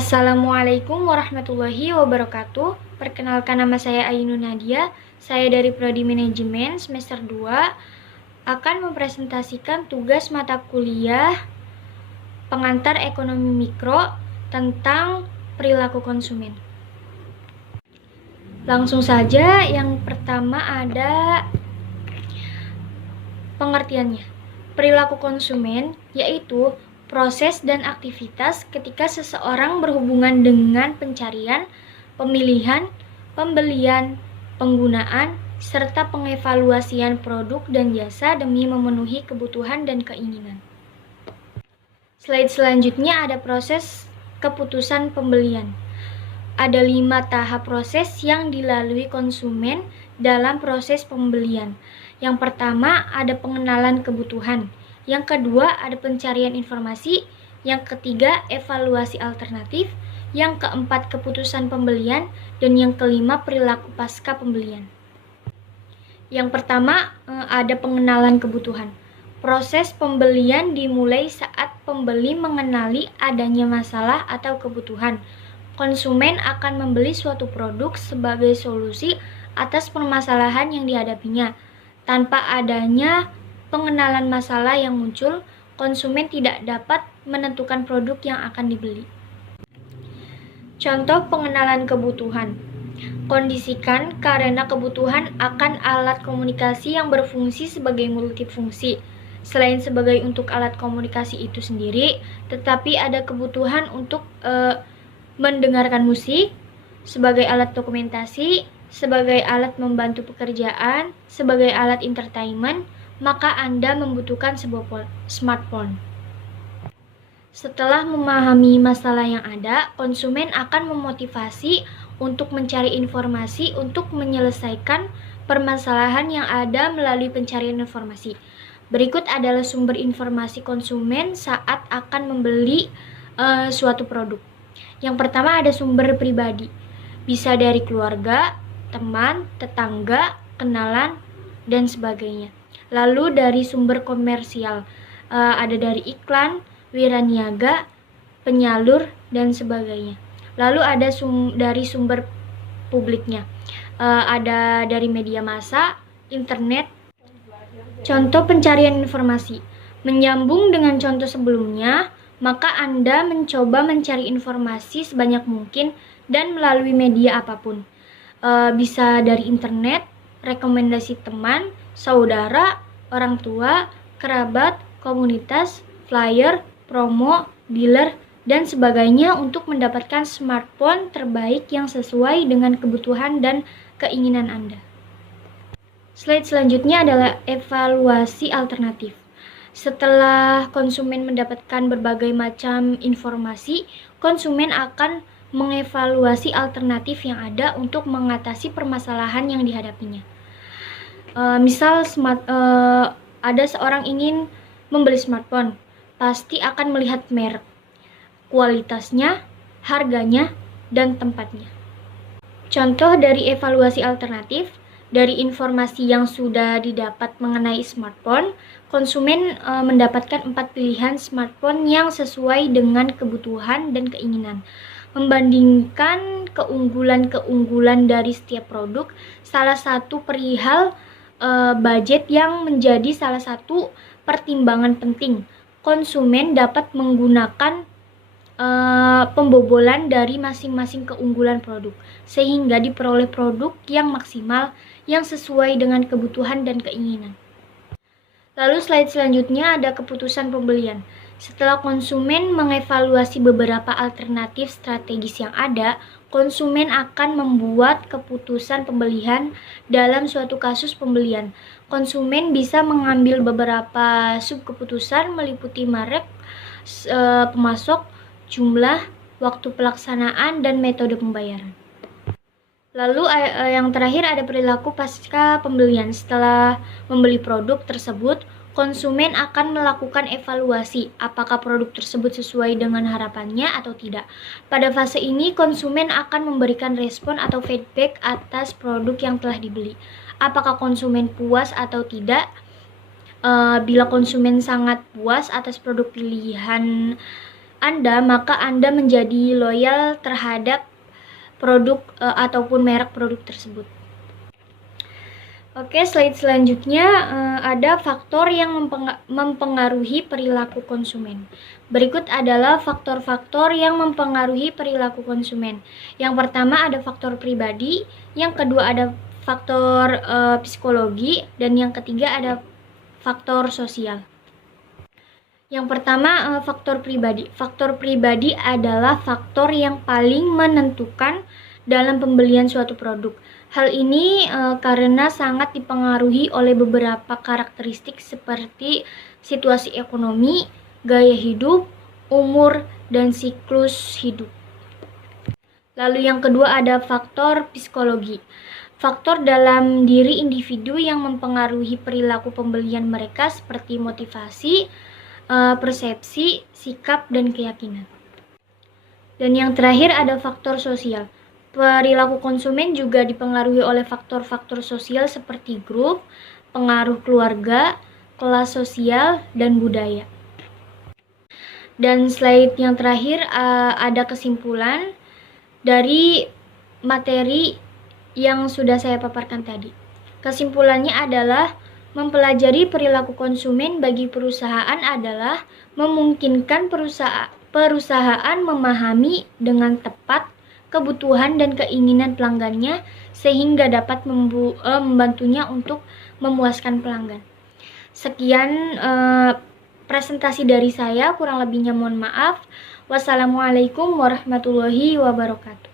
Assalamualaikum warahmatullahi wabarakatuh. Perkenalkan, nama saya Ainun Nadia. Saya dari Prodi Manajemen semester 2 akan mempresentasikan tugas mata kuliah pengantar ekonomi mikro tentang perilaku konsumen. Langsung saja, yang pertama ada pengertiannya. Perilaku konsumen yaitu proses dan aktivitas ketika seseorang berhubungan dengan pencarian, pemilihan, pembelian, penggunaan, serta pengevaluasian produk dan jasa demi memenuhi kebutuhan dan keinginan. Slide selanjutnya ada proses keputusan pembelian. Ada 5 tahap proses yang dilalui konsumen dalam proses pembelian. Yang pertama ada pengenalan kebutuhan. Yang kedua ada pencarian informasi. Yang ketiga evaluasi alternatif. Yang keempat keputusan pembelian. Dan yang kelima perilaku pasca pembelian. Yang pertama ada pengenalan kebutuhan. Proses pembelian dimulai saat pembeli mengenali adanya masalah atau kebutuhan. Konsumen akan membeli suatu produk sebagai solusi atas permasalahan yang dihadapinya. Tanpa adanya pengenalan masalah yang muncul, konsumen tidak dapat menentukan produk yang akan dibeli. Contoh pengenalan kebutuhan. Kondisikan karena kebutuhan akan alat komunikasi yang berfungsi sebagai multifungsi. Selain sebagai untuk alat komunikasi itu sendiri, tetapi ada kebutuhan untuk mendengarkan musik, sebagai alat dokumentasi, sebagai alat membantu pekerjaan, sebagai alat entertainment, maka Anda membutuhkan sebuah smartphone. Setelah memahami masalah yang ada, konsumen akan memotivasi untuk mencari informasi untuk menyelesaikan permasalahan yang ada melalui pencarian informasi. Berikut adalah sumber informasi konsumen saat akan membeli suatu produk. Yang pertama ada sumber pribadi, bisa dari keluarga, teman, tetangga, kenalan, dan sebagainya. Lalu dari sumber komersial, ada dari iklan, wiraniaga, penyalur, dan sebagainya. Lalu ada dari sumber publiknya, ada dari media massa, internet. Contoh pencarian informasi, menyambung dengan contoh sebelumnya, maka Anda mencoba mencari informasi sebanyak mungkin dan melalui media apapun. Bisa dari internet, rekomendasi teman, saudara, orang tua, kerabat, komunitas, flyer, promo, dealer, dan sebagainya untuk mendapatkan smartphone terbaik yang sesuai dengan kebutuhan dan keinginan Anda. Slide selanjutnya adalah evaluasi alternatif. Setelah konsumen mendapatkan berbagai macam informasi, konsumen akan mengevaluasi alternatif yang ada untuk mengatasi permasalahan yang dihadapinya. Misal ada seorang ingin membeli smartphone, pasti akan melihat merek, kualitasnya, harganya, dan tempatnya. Contoh dari evaluasi alternatif, dari informasi yang sudah didapat mengenai smartphone, konsumen mendapatkan 4 pilihan smartphone yang sesuai dengan kebutuhan dan keinginan. Membandingkan keunggulan-keunggulan dari setiap produk, salah satu perihal budget yang menjadi salah satu pertimbangan penting. Konsumen dapat menggunakan pembobolan dari masing-masing keunggulan produk, sehingga diperoleh produk yang maksimal yang sesuai dengan kebutuhan dan keinginan. Lalu slide selanjutnya ada keputusan pembelian. Setelah konsumen mengevaluasi beberapa alternatif strategis yang ada, konsumen akan membuat keputusan pembelian dalam suatu kasus pembelian. Konsumen bisa mengambil beberapa sub-keputusan meliputi merek, pemasok, jumlah, waktu pelaksanaan, dan metode pembayaran. Lalu yang terakhir ada perilaku pasca pembelian. Setelah membeli produk tersebut, konsumen akan melakukan evaluasi apakah produk tersebut sesuai dengan harapannya atau tidak. Pada fase ini, konsumen akan memberikan respon atau feedback atas produk yang telah dibeli. Apakah konsumen puas atau tidak? Bila konsumen sangat puas atas produk pilihan Anda, maka Anda menjadi loyal terhadap produk ataupun merek produk tersebut. Oke, slide selanjutnya ada faktor yang mempengaruhi perilaku konsumen. Berikut adalah faktor-faktor yang mempengaruhi perilaku konsumen. Yang pertama ada faktor pribadi, yang kedua ada faktor psikologi, dan yang ketiga ada faktor sosial. Yang pertama faktor pribadi. Faktor pribadi adalah faktor yang paling menentukan dalam pembelian suatu produk. Hal ini karena sangat dipengaruhi oleh beberapa karakteristik seperti situasi ekonomi, gaya hidup, umur, dan siklus hidup. Lalu yang kedua ada faktor psikologi. Faktor dalam diri individu yang mempengaruhi perilaku pembelian mereka seperti motivasi, persepsi, sikap, dan keyakinan. Dan yang terakhir ada faktor sosial. Perilaku konsumen juga dipengaruhi oleh faktor-faktor sosial seperti grup, pengaruh keluarga, kelas sosial, dan budaya. Dan slide yang terakhir ada kesimpulan dari materi yang sudah saya paparkan tadi. Kesimpulannya adalah mempelajari perilaku konsumen bagi perusahaan adalah memungkinkan perusahaan memahami dengan tepat kebutuhan dan keinginan pelanggannya sehingga dapat membantunya untuk memuaskan pelanggan. Sekian presentasi dari saya, kurang lebihnya mohon maaf. Wassalamualaikum warahmatullahi wabarakatuh.